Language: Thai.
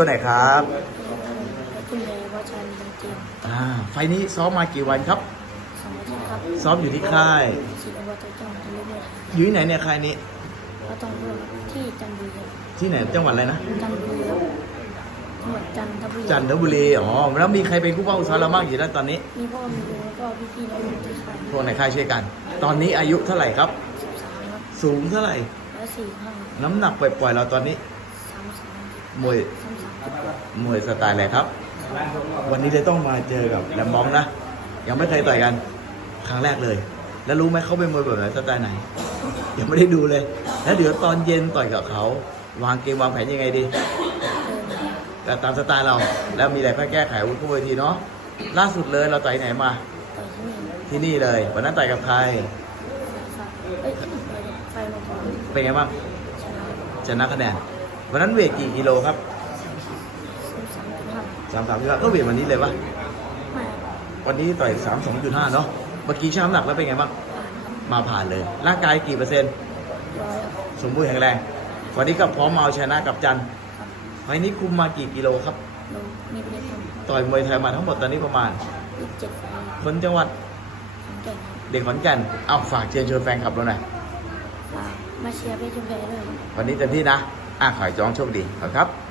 ตัวหน่อยครับคุณยายวัชรีเจมส์อ่าไฟล์นี้ซ้อมมากี่วันครับ สองอาทิตย์ครับซ้อมอยู่ที่ค่าย ศิลปวัตจังหวัดเรื่อยอยู่ที่ไหนเนี่ยค่ายนี้ๆก็ต้องเริ่มที่จันทบุรีครับที่ไหนจังหวัดอะไรนะ จันทบุรีครับจังหวัดจันทบุรีจันทบุรี อ๋อ แล้วมีใครเป็นผู้ป้องซ้อมเราบ้างอยู่แล้วตอนนี้มีพ่อมีลุงแล้วก็พี่ๆน้องๆที่ค่ายพวกในค่ายช่วยกัน ตอนนี้อายุเท่าไหร่ครับ สิบสามครับสูงเท่าไหร่ และสี่ห้าน้ำหนักปล่อยๆเราตอนนี้ สามสาม มวยสามสามจุดแปดมวยสไตล์อะไรครับ วันนี้เลยต้องมาเจอกับแลมบองนะ ยังไม่เคยต่อยกัน ครั้งแรกเลย แล้วรู้ไหมเขาเป็นมวยแบบไหนสไตล์ไหน ยังไม่ได้ดูเลย แล้วเดี๋ยวตอนเย็นต่อยกับเขา วางเกมวางแผนยังไงดีเดินแต่ตามสไตล์เรา แล้วมีอะไรค่อยแก้ไขวุ้นคู่เวทีเนาะ ล่าสุดเลยเราต่อยไหนมาต่อยที่นี่ที่นี่เลย วันนั้นต่อยกับใครฝากเอ้ยไฟมาก่อนเป็นไงบ้างชนะชนะคะแนน วันนั้นเวทกี่กิโลครับสามสามจุดห้าสามสามกิโลก็เวทวันนี้เลยปะไม่วันนี้ต่อยสามสองจุดห้าเนาะเมื่อกี้ช่างน้ำหนักแล้วเป็นไงบ้างผ่านครับมาผ่านเลย ร่างกายกี่เปอร์เซ็นต์ร้อยครับสมบูรณ์แข็งแรงวันนี้ก็พร้อมมาเอาชนะกับจันทร์ครับไฟล์นี้คุมมากี่กิโลครับลงนิดนิดครับต่อยมวยไทยมาทั้งหมดตอนนี้ประมาณยี่สิบเจ็ดไฟคนจังหวัดขอนแก่นครับเด็กขอนแก่นเอาฝากเชิญชวนแฟนคลับเราหน่อยฝากมาเชียร์เพชรชุมแพรด้วยครับวันนี้เต็มที่นะ อะขอให้จองโชคดีขอบคุณครับ